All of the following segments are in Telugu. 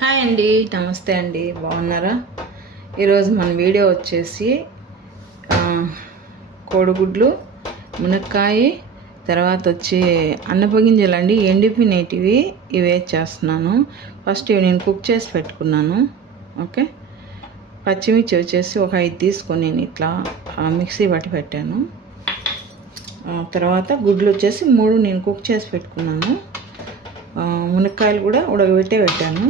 హాయ్ అండి నమస్తే అండి బాగున్నారా? ఈరోజు మన వీడియో వచ్చేసి కోడిగుడ్లు మునక్కాయ తర్వాత వచ్చి అన్నపగింజలు అండి ఎండిపోయినటివి ఇవే చేస్తున్నాను. ఫస్ట్ ఇవి నేను కుక్ చేసి పెట్టుకున్నాను ఓకే? పచ్చిమిర్చి వచ్చేసి ఒక ఐదు తీసుకొని నేను ఇట్లా మిక్సీ పట్టి పెట్టాను. తర్వాత గుడ్లు వచ్చేసి మూడు నేను కుక్ చేసి పెట్టుకున్నాను. మునక్కాయలు కూడా ఉడకబెట్టే పెట్టాను.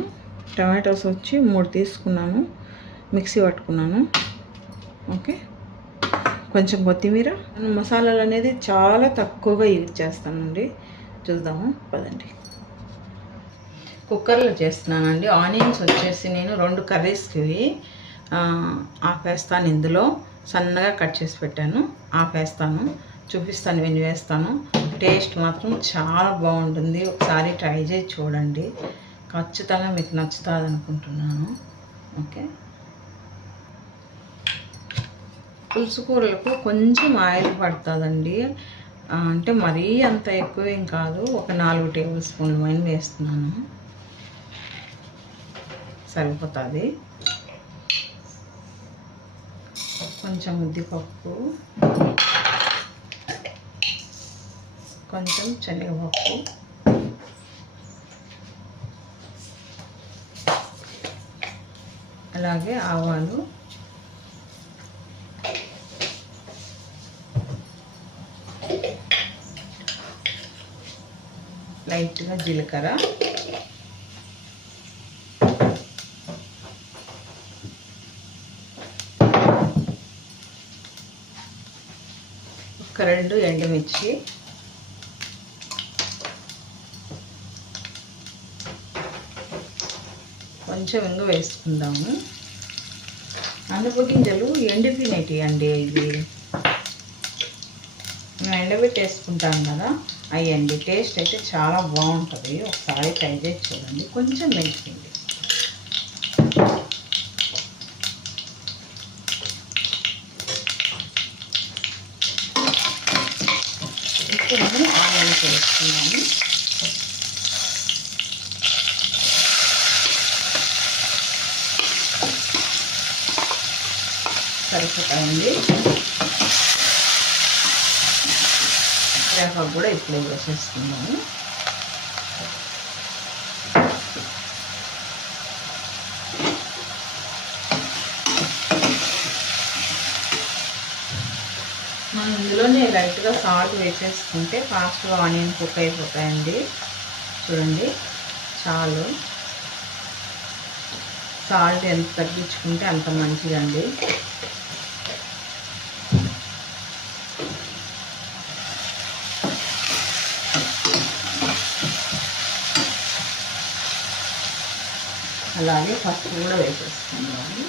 టమాటోస్ వచ్చి మూడు తీసుకున్నాను. మిక్సీ పట్టుకున్నాను. ఓకే. కొంచెం కొత్తిమీర. మసాలాలు అనేది చాలా తక్కువగా యూజ్ చేస్తానండి. చూద్దాము. పదండి. కుక్కర్లో చేస్తున్నానండి. ఆనియన్స్ వచ్చేసి నేను రెండు కర్రీస్కి ఆపేస్తాను ఇందులో. సన్నగా కట్ చేసి పెట్టాను. ఆపేస్తాను. చూపిస్తాను వెని వేస్తాను టేస్ట్ మాత్రం చాలా బాగుంటుంది. ఒకసారి ట్రై చేసి చూడండి. ఖచ్చితంగా మీకు నచ్చుతుంది అనుకుంటున్నాను ఓకే. పులుసు కూరలకు కొంచెం ఆయిల్ పడుతుందండి. అంటే మరీ అంత ఎక్కువ ఏం కాదు. ఒక నాలుగు టేబుల్ స్పూన్లు వైన్ వేస్తున్నాను. సరిపోతుంది. కొంచెం ఉద్దిపప్పు కొంచెం శనగపప్పు అలాగే ఆవాలు. లైట్గా జీలకర్ర. ఒక రెండు ఎండుమిర్చి. కొంచెం ఇంగు వేసుకుందాము. అనుపు గింజలు ఎండిపోయినాయి అండి ఇవి. మేము ఎండబెట్టేసుకుంటాం కదా అయ్యండి. టేస్ట్ అయితే చాలా బాగుంటుంది. ఒకసారి ట్రై చేసి చూడండి. కొంచెం మెంచుకోండి ఇప్పుడు మనం చేసుకున్నాము వేసుకున్నాము కరివేపాకు కూడా ఇప్పుడే వేసేస్తున్నాము మనం ఇందులోనే లైట్గా సాల్ట్ వేసేసుకుంటే ఫాస్ట్గా ఆనియన్ కుక్ అయిపోతాయండి. చూడండి చాలు. సాల్ట్ ఎంత తగ్గించుకుంటే అంత మంచిదండి. అలాగే పసుపు కూడా వేసేసుకుందాము.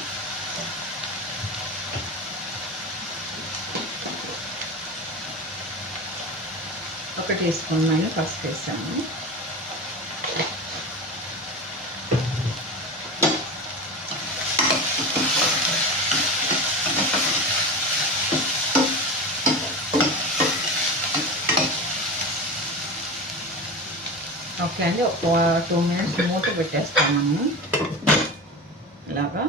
ఒక టీ స్పూన్ నేను పసుపు వేసాను ఓకే అండి ఒక టూ మినిట్స్ మూత పెట్టేస్తాం మనము ఇలాగా.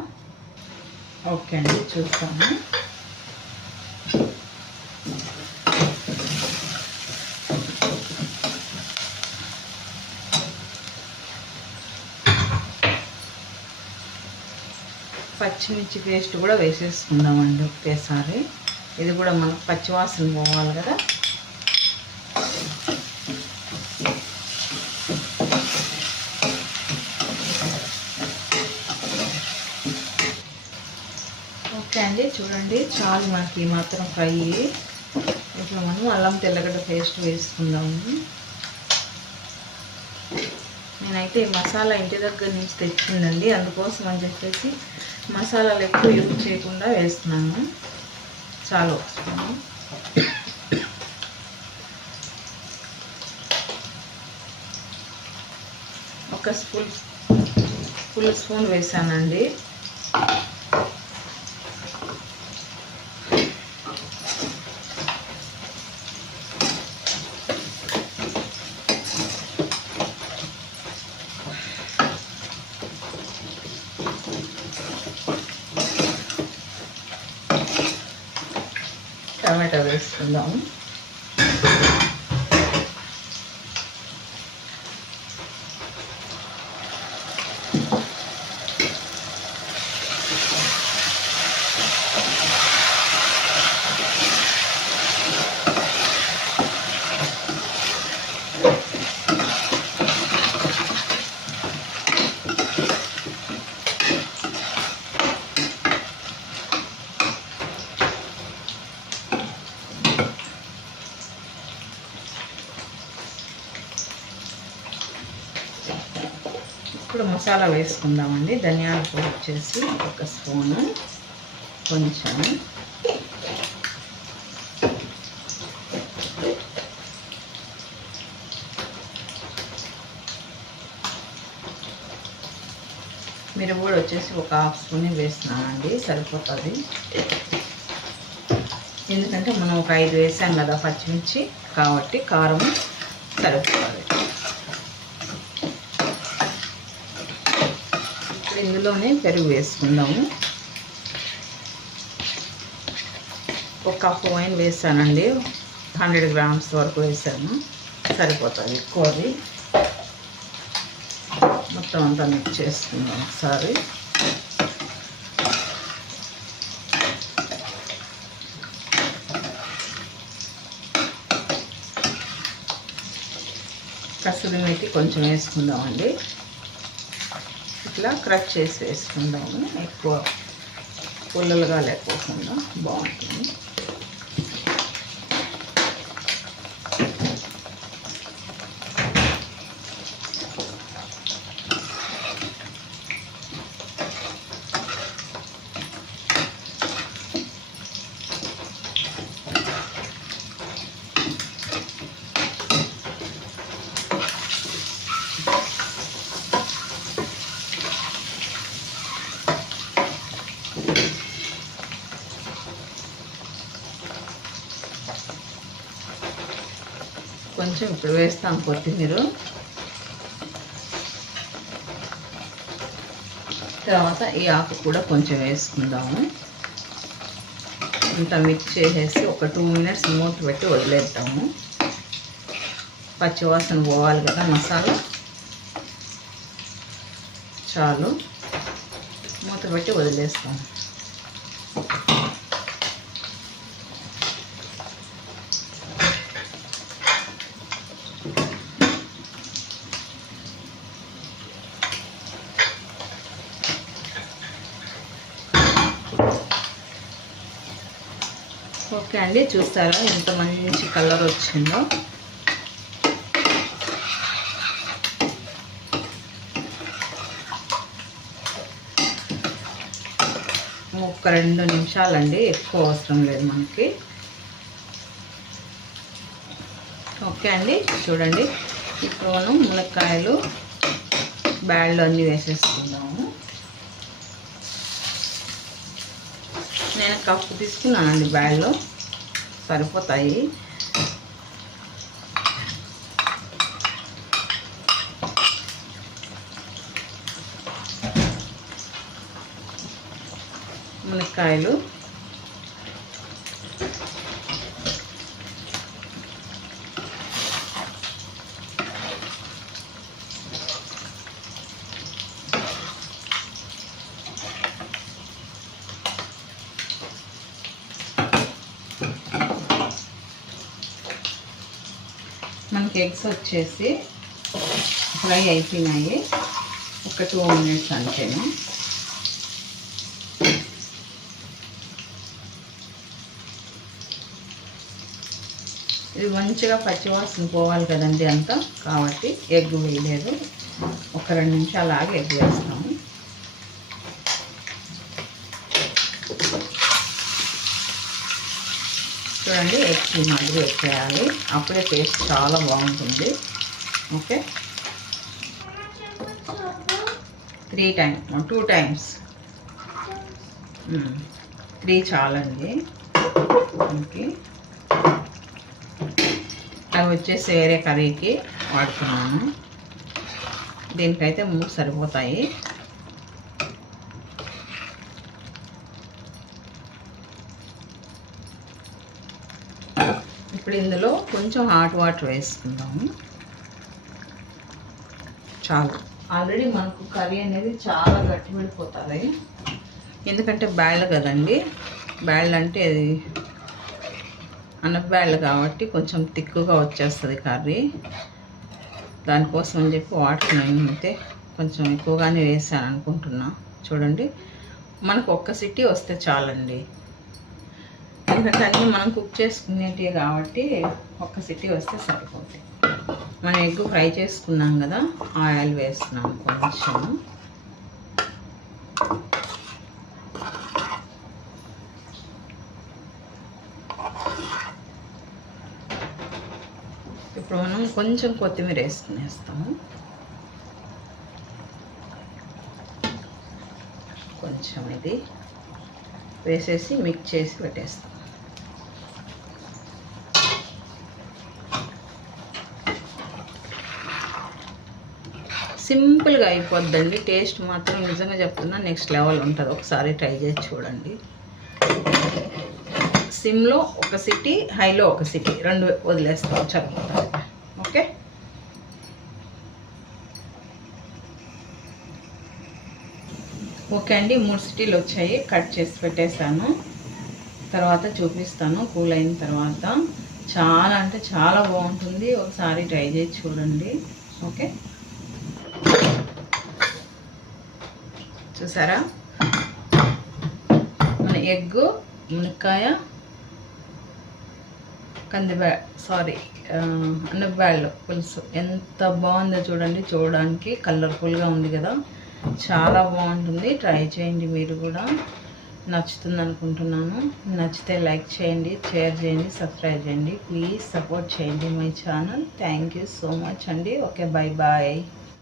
ఓకే అండి చూస్తాము పచ్చిమిర్చి పేస్ట్ కూడా వేసేసుకుందామండి ఒకేసారి. ఇది కూడా మనకు పచ్చివాసన పోవాలి కదా ఓకే అండి చూడండి. చాలు మనకి మాత్రం ఫ్రై. ఇట్లా మనం అల్లం తెల్లగడ్డ పేస్ట్ వేసుకుందాము. నేనైతే మసాలా ఇంటి దగ్గర నుంచి తెచ్చిందండి. అందుకోసం అని చెప్పేసి మసాలాలు ఎక్కువ యూజ్ చేయకుండా వేస్తున్నాను. చాలు ఒక స్పూన్ ఫుల్ స్పూన్ వేసానండి. టమాటా వేసుకుందాము ఇప్పుడు మసాలా వేసుకుందామండి. ధనియాల పొడి వచ్చేసి ఒక స్పూను. కొంచెం మీరు కూడా వచ్చేసి ఒక హాఫ్ స్పూన్ వేస్తున్నానండి. సరిపోతుంది. ఎందుకంటే మనం ఒక ఐదు వేసాం కదా పచ్చిమిర్చి. కాబట్టి కారం సరిపోతుంది ఇప్పుడు ఇందులోనే పెరుగు వేసుకుందాము. ఒక కప్పు వైన్ వేసానండి. హండ్రెడ్ గ్రామ్స్ వరకు వేసాను. సరిపోతుంది ఎక్కువది. మొత్తం అంతా మిక్స్ చేసుకుందాం ఒకసారి. కసూరి మెట్టి కొంచెం వేసుకుందామండి. ఇట్లా క్రష్ చేసి వేసుకుందాము. ఎక్కువ పుల్లలుగా లేకోకుండా బాగుంటుంది. కొంచెం ఇప్పుడు వేస్తాం కొత్తిమీర. తర్వాత ఈ ఆకు కూడా కొంచెం వేసుకుందాము. ఇంత మిక్స్ చేసేసి ఒక టూ మినిట్స్ మూత పెట్టి వదిలేద్దాము. పచ్చివాసన పోవాలి కదా మసాలా. చాలు. మూత పెట్టి వదిలేస్తాం ఓకే అండి చూస్తారా? ఎంత మంచి కలర్ వచ్చిందో. ఒక రెండు నిమిషాలండి ఎక్కువ అవసరం లేదు మనకి. ఓకే అండి చూడండి. ఇప్పుడు మనం మునక్కాయలు బ్యాళ్ళు అన్నీ వేసేసుకుందాము. నేను కప్పు తీసుకున్నానండి బ్యాగ్లో సరిపోతాయి. మునక్కాయలు. మనకి ఎగ్స్ వచ్చేసి ఫ్రై అయిపోయినాయి. ఒక టూ మినిట్స్ అంతేను? ఇది మంచిగా పచ్చివాసన పోవాలి కదండి అంతా. కాబట్టి ఎగ్ వేయలేదు. ఒక రెండు నిమిషాలు ఆగి ఎగ్ వేస్తాము చూడండి ఎగ్స్ ఈ మాదిరి వచ్చేయాలి అప్పుడే టేస్ట్ చాలా బాగుంటుంది. Okay? Three times two times. Three చాలండి. ఓకే. అవి వచ్చేసి వేరే కర్రీకి వాడుతున్నాను. దీనికైతే మూడు సరిపోతాయి. ఇప్పుడు ఇందులో కొంచెం హాట్ వాటర్ వేసుకుందాము చాలు. ఆల్రెడీ మనకు కర్రీ అనేది చాలా గట్టిపడిపోతుంది. ఎందుకంటే బ్యాళ్ళు కదండి. బ్యాళ్ళు అంటే అది అన్నబ్యాళ్ళు కాబట్టి కొంచెం తిక్కుగా వచ్చేస్తుంది కర్రీ. దానికోసం అని చెప్పి వాటర్ నేను అయితే కొంచెం ఎక్కువగానే వేసాను అనుకుంటున్నా. చూడండి. మనకు ఒక్క సిటీ వస్తే చాలండి. ఎందుకంటే అన్నీ మనం కుక్ చేసుకునేటివి కాబట్టి ఒక్క సిటీ వస్తే సరిపోతుంది మనం ఎగ్ ఫ్రై చేసుకున్నాం కదా ఆయిల్ వేస్తున్నాం కొంచెం. ఇప్పుడు మనం కొంచెం కొత్తిమీర వేసుకునేస్తాము. కొంచెం ఇది వేసేసి మిక్స్ చేసి పెట్టేస్తాం. సింపుల్గా అయిపోద్దండి. టేస్ట్ మాత్రం నిజంగా చెప్తున్నా నెక్స్ట్ లెవెల్ ఉంటుంది. ఒకసారి ట్రై చేసి చూడండి. సిమ్లో ఒక సిటీ హైలో ఒక సిటీ. రెండు వదిలేస్తాం. చదువుతాం ఓకే? ఓకే అండి. మూడు సిటీలు వచ్చాయి. కట్ చేసి పెట్టేశాను. తర్వాత చూపిస్తాను. కూల్ అయిన తర్వాత. చాలా అంటే చాలా బాగుంటుంది. ఒకసారి ట్రై చేసి చూడండి. ఓకే? చూసారా? మన ఎగ్ మునక్కాయ కందిబ్యా సారీ అన్నబ్యాళ్ళు పులుసు. ఎంత బాగుందో చూడండి. చూడడానికి కలర్ఫుల్గా ఉంది కదా. చాలా బాగుంటుంది. ట్రై చేయండి మీరు కూడా. నచ్చుతుంది అనుకుంటున్నాను. నచ్చితే లైక్ చేయండి షేర్ చేయండి సబ్స్క్రైబ్ చేయండి. ప్లీజ్ సపోర్ట్ చేయండి my channel thank you so much అండి. Okay bye bye